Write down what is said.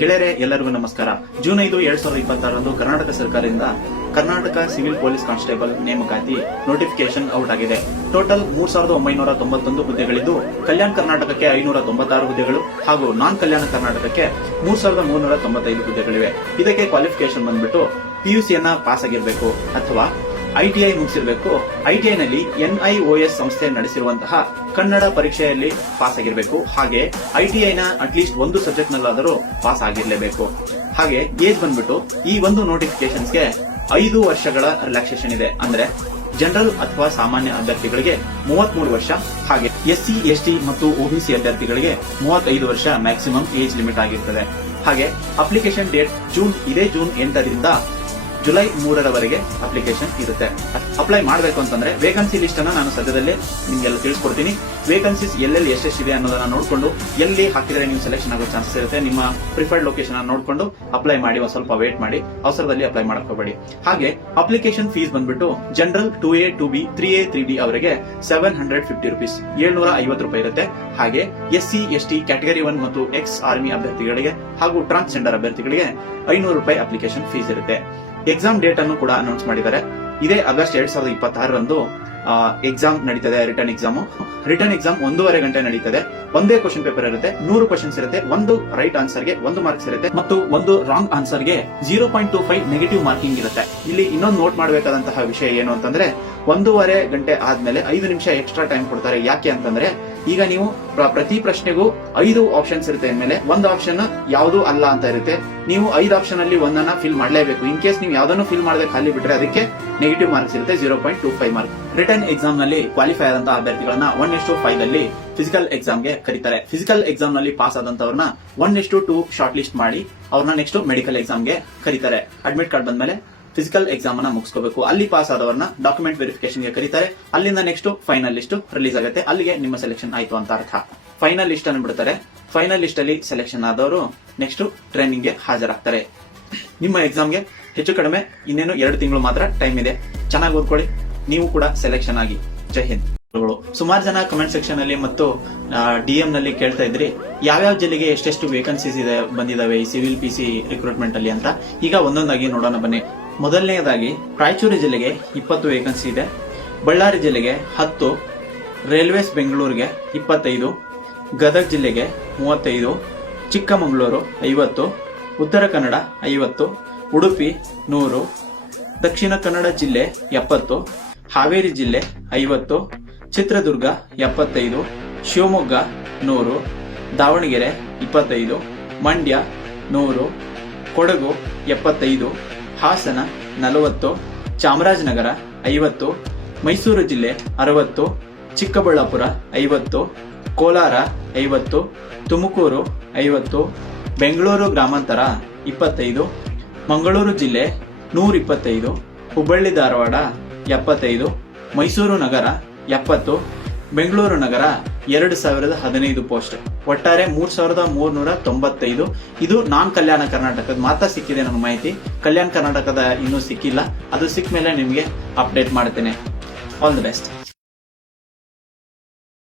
ಗೆಳೆಯರೆ, ಎಲ್ಲರಿಗೂ ನಮಸ್ಕಾರ. ಜೂನ್ 5, 2026 ಕರ್ನಾಟಕ ಸರ್ಕಾರದಿಂದ ಕರ್ನಾಟಕ ಸಿವಿಲ್ ಪೊಲೀಸ್ ಕಾನ್ಸ್ಟೇಬಲ್ ನೇಮಕಾತಿ ನೋಟಿಫಿಕೇಶನ್ ಔಟ್ ಆಗಿದೆ. ಟೋಟಲ್ 3991 ಹುದ್ದೆಗಳಿದ್ದು, ಕಲ್ಯಾಣ ಕರ್ನಾಟಕಕ್ಕೆ 596 ಹುದ್ದೆಗಳು ಹಾಗೂ ನಾನ್ ಕಲ್ಯಾಣ ಕರ್ನಾಟಕಕ್ಕೆ 3395 ಹುದ್ದೆಗಳಿವೆ. ಇದಕ್ಕೆ ಕ್ವಾಲಿಫಿಕೇಶನ್ ಬಂದ್ಬಿಟ್ಟು PUCಯನ್ನ ಪಾಸ್ ಆಗಿರಬೇಕು ಅಥವಾ ITI ಮುಗಿಸಿರಬೇಕು. ITI ನಲ್ಲಿ NIOS ಸಂಸ್ಥೆ ನಡೆಸಿರುವಂತಹ ಕನ್ನಡ ಪರೀಕ್ಷೆಯಲ್ಲಿ ಪಾಸ್ ಆಗಿರಬೇಕು. ಹಾಗೆ ITI ನ ಅಟ್ಲೀಸ್ಟ್ ಒಂದು ಸಬ್ಜೆಕ್ಟ್ ನಲ್ಲಾದರೂ ಪಾಸ್ ಆಗಿರಲೇಬೇಕು. ಹಾಗೆ ಏಜ್ ಬಂದ್ಬಿಟ್ಟು ಈ ಒಂದು ನೋಟಿಫಿಕೇಶನ್ಸ್ಗೆ 5 ವರ್ಷಗಳ ರಿಲ್ಯಾಕ್ಸೇಷನ್ ಇದೆ. ಅಂದ್ರೆ ಜನರಲ್ ಅಥವಾ ಸಾಮಾನ್ಯ ಅಭ್ಯರ್ಥಿಗಳಿಗೆ 33 ವರ್ಷ, ಹಾಗೆ SC, ST ಮತ್ತು OBC ಅಭ್ಯರ್ಥಿಗಳಿಗೆ 35 ವರ್ಷ ಮ್ಯಾಕ್ಸಿಮಮ್ ಏಜ್ ಲಿಮಿಟ್ ಆಗಿರ್ತದೆ. ಹಾಗೆ ಅಪ್ಲಿಕೇಶನ್ ಡೇಟ್ ಜೂನ್ 8ರಿಂದ ಜುಲೈ 3ರವರೆಗೆ ಅಪ್ಲಿಕೇಶನ್ ಇರುತ್ತೆ. ಅಪ್ಲೈ ಮಾಡಬೇಕು ಅಂತಂದ್ರೆ ವೇಕನ್ಸಿ ಲಿಸ್ಟ್ ಅನ್ನ ನಾನು ಸದ್ಯದಲ್ಲೇ ನಿಮ್ಗೆಲ್ಲ ತಿಳಿಸ್ಕೊಡ್ತೀನಿ. ವೇಕನ್ಸೀಸ್ ಎಲ್ಲೆಲ್ಲಿ ಎಷ್ಟೆಷ್ಟಿದೆ ಅನ್ನೋದನ್ನ ನೋಡ್ಕೊಂಡು ಎಲ್ಲಿ ಹಾಕಿದ್ರೆ ನೀವು ಸೆಲೆಕ್ಷನ್ ಆಗೋ ಚಾನ್ಸಸ್ ಇರುತ್ತೆ. ನಿಮ್ಮ ಪ್ರಿಫರ್ಡ್ ಲೊಕೇಶನ್ ಅನ್ನು ನೋಡ್ಕೊಂಡು ಅಪ್ಲೈ ಮಾಡಿ. ಒಂದ್ ಸ್ವಲ್ಪ ವೇಟ್ ಮಾಡಿ, ಅವಸರದಲ್ಲಿ ಅಪ್ಲೈ ಮಾಡಕೋಬೇಡಿ. ಹಾಗೆ ಅಪ್ಲಿಕೇಶನ್ ಫೀಸ್ ಬಂದ್ಬಿಟ್ಟು general 2A, 2B, 3A, 3B ಅವರಿಗೆ 750 ರೂಪೀಸ್, 750 ರೂಪಾಯಿ ಇರುತ್ತೆ. ಹಾಗೆ SC, ST ಕ್ಯಾಟಗರಿ 1 ಮತ್ತು ಎಕ್ಸ್ ಆರ್ಮಿ ಅಭ್ಯರ್ಥಿಗಳಿಗೆ ಹಾಗೂ ಟ್ರಾನ್ಸ್ಜೆಂಡರ್ ಅಭ್ಯರ್ಥಿಗಳಿಗೆ 500 ರೂಪಾಯಿ ಅಪ್ಲಿಕೇಶನ್ ಫೀಸ್ ಇರುತ್ತೆ. ಎಕ್ಸಾಮ್ ಡೇಟ್ ಅನ್ನು ಕೂಡ ಅನೌನ್ಸ್ ಮಾಡಿದ್ದಾರೆ. ಇದೇ ಆಗಸ್ಟ್ 2026ರಂದು ಎಕ್ಸಾಮ್ ನಡೀತದೆ. ರಿಟರ್ನ್ ಎಕ್ಸಾಮ್ 1.5 ಗಂಟೆ ನಡೀತದೆ. ಒಂದೇ ಕ್ವಶನ್ ಪೇಪರ್ ಇರುತ್ತೆ, 100 ಕ್ವಶನ್ಸ್ ಇರುತ್ತೆ. ಒಂದು ರೈಟ್ ಆನ್ಸರ್ಗೆ 1 ಮಾರ್ಕ್ಸ್ ಇರುತ್ತೆ ಮತ್ತು ಒಂದು ರಾಂಗ್ ಆನ್ಸರ್ಗೆ 0.25 ನೆಗೆಟಿವ್ ಮಾರ್ಕಿಂಗ್ ಇರುತ್ತೆ. ಇಲ್ಲಿ ಇನ್ನೊಂದು ನೋಟ್ ಮಾಡಬೇಕಾದಂತಹ ವಿಷಯ ಏನು ಅಂತಂದ್ರೆ 1.5 ಗಂಟೆ ಆದ್ಮೇಲೆ 5 ನಿಮಿಷ ಎಕ್ಸ್ಟ್ರಾ ಟೈಮ್ ಕೊಡ್ತಾರೆ. ಯಾಕೆ ಅಂತಂದ್ರೆ ಈಗ ನೀವು ಪ್ರತಿ ಪ್ರಶ್ನೆಗೂ 5 ಆಪ್ಷನ್ಸ್ ಇರುತ್ತೆ. ಅಂದ್ಮೇಲೆ ಒಂದು ಆಪ್ಷನ್ ಯಾವುದು ಅಲ್ಲ ಅಂತ ಇರುತ್ತೆ. ನೀವು 5 ಆಪ್ಷನ್ ಅಲ್ಲಿ ಒಂದನ್ನ ಫಿಲ್ ಮಾಡಲೇಬೇಕು. ಇನ್ ಕೇಸ್ ನೀವು ಯಾವ್ದನ್ನು ಫಿಲ್ ಮಾಡದೆ ಖಾಲಿ ಬಿಟ್ರೆ ಅದಕ್ಕೆ ನೆಗೆಟಿವ್ ಮಾರ್ಕ್ಸ್ ಇರುತ್ತೆ, 0.25 ಮಾರ್ಕ್ಸ್. ರಿಟರ್ನ್ ಎಕ್ಸಾಮ್ ನಲ್ಲಿ ಕ್ವಾಲಿಫೈ ಆದಂತಹ ಅಭ್ಯರ್ಥಿಗಳನ್ನ 1:5 ಅಲ್ಲಿ ಫಿಸಿಕಲ್ ಎಕ್ಸಾಮ್ಗೆ ಕರೀತಾರೆ. ಫಿಸಿಕಲ್ ಎಕ್ಸಾಮ್ ನಲ್ಲಿ ಪಾಸ್ ಆದಂತವ್ರನ್ನ 1:2 ಶಾರ್ಟ್ ಲಿಸ್ಟ್ ಮಾಡಿ ಅವ್ರನ್ನ ನೆಕ್ಸ್ಟ್ ಮೆಡಿಕಲ್ ಎಕ್ಸಾಮ್ಗೆ ಕರೀತಾರೆ. ಅಡ್ಮಿಟ್ ಕಾರ್ಡ್ ಬಂದ್ಮೇಲೆ ಫಿಸಿಕಲ್ ಎಕ್ಸಾಮ್ ಅನ್ನ ಮುಗಿಸ್ಕೋಬೇಕು. ಅಲ್ಲಿ ಪಾಸ್ ಆದವರನ್ನ ಡಾಕ್ಯುಮೆಂಟ್ ವೆರಿಫಿಕೇಶನ್ ಗೆ ಕರೀತಾರೆ. ಅಲ್ಲಿಂದ ನೆಕ್ಸ್ಟ್ ಫೈನಲ್ ಲಿಸ್ಟ್ ರಿಲೀಸ್ ಆಗುತ್ತೆ. ಅಲ್ಲಿಗೆ ನಿಮ್ಮ ಸೆಲೆಕ್ಷನ್ ಆಯ್ತು ಅಂತ ಅರ್ಥ. ಫೈನಲ್ ಲಿಸ್ಟ್ ಅನ್ನು ಬಿಡ್ತಾರೆ. ಫೈನಲ್ ಲಿಸ್ಟ್ ಅಲ್ಲಿ ಸೆಲೆಕ್ಷನ್ ಆದವರು ನೆಕ್ಸ್ಟ್ ಟ್ರೈನಿಂಗ್ ಗೆ ಹಾಜರಾಗ್ತಾರೆ. ನಿಮ್ಮ ಎಕ್ಸಾಮ್ಗೆ ಹೆಚ್ಚು ಕಡಿಮೆ ಇನ್ನೇನು 2 ತಿಂಗಳು ಮಾತ್ರ ಟೈಮ್ ಇದೆ. ಚೆನ್ನಾಗಿ ಓದ್ಕೊಳ್ಳಿ, ನೀವು ಕೂಡ ಸೆಲೆಕ್ಷನ್ ಆಗಿ. ಜೈ ಹಿಂದ್. ಸುಮಾರು ಜನ ಕಮೆಂಟ್ ಸೆಕ್ಷನ್ ಅಲ್ಲಿ ಮತ್ತು DM ನಲ್ಲಿ ಕೇಳ್ತಾ ಇದ್ರಿ ಯಾವ್ಯಾವ ಜಿಲ್ಲೆಗೆ ಎಷ್ಟೆಷ್ಟು ವೇಕನ್ಸೀಸ್ ಬಂದಿದಾವೆ ಈ ಸಿವಿಲ್ PC ರಿಕ್ರೂಟ್ಮೆಂಟ್ ಅಲ್ಲಿ ಅಂತ. ಈಗ ಒಂದೊಂದಾಗಿ ನೋಡೋಣ ಬನ್ನಿ. ಮೊದಲನೆಯದಾಗಿ ರಾಯಚೂರು ಜಿಲ್ಲೆಗೆ 20 ವೇಕನ್ಸಿ ಇದೆ. ಬಳ್ಳಾರಿ ಜಿಲ್ಲೆಗೆ 10, ರೈಲ್ವೇಸ್ ಬೆಂಗಳೂರಿಗೆ 25, ಗದಗ ಜಿಲ್ಲೆಗೆ 35, ಚಿಕ್ಕಮಗಳೂರು 50, ಉತ್ತರ ಕನ್ನಡ 50, ಉಡುಪಿ 100, ದಕ್ಷಿಣ ಕನ್ನಡ ಜಿಲ್ಲೆ 70, ಹಾವೇರಿ ಜಿಲ್ಲೆ 50, ಚಿತ್ರದುರ್ಗ 75, ಶಿವಮೊಗ್ಗ 100, ದಾವಣಗೆರೆ 25, ಮಂಡ್ಯ 100, ಕೊಡಗು 75, ಹಾಸನ 40, ಚಾಮರಾಜನಗರ 50, ಮೈಸೂರು ಜಿಲ್ಲೆ 60, ಚಿಕ್ಕಬಳ್ಳಾಪುರ 50, ಕೋಲಾರ 50, ತುಮಕೂರು 50, ಬೆಂಗಳೂರು ಗ್ರಾಮಾಂತರ 25, ಮಂಗಳೂರು ಜಿಲ್ಲೆ 125, ಹುಬ್ಬಳ್ಳಿ ಧಾರವಾಡ 75, ಮೈಸೂರು ನಗರ 70, ಬೆಂಗಳೂರು ನಗರ 2015 ಪೋಸ್ಟ್. ಒಟ್ಟಾರೆ 3395. ಇದು ನಾನ್ ಕಲ್ಯಾಣ ಕರ್ನಾಟಕದ ಮಾತ್ರ ಸಿಕ್ಕಿದೆ ನನ್ನ ಮಾಹಿತಿ. ಕಲ್ಯಾಣ ಕರ್ನಾಟಕದ ಇನ್ನೂ ಸಿಕ್ಕಿಲ್ಲ. ಅದು ಸಿಕ್ಕ ಮೇಲೆ ನಿಮಗೆ ಅಪ್ಡೇಟ್ ಮಾಡ್ತೇನೆ. All the best.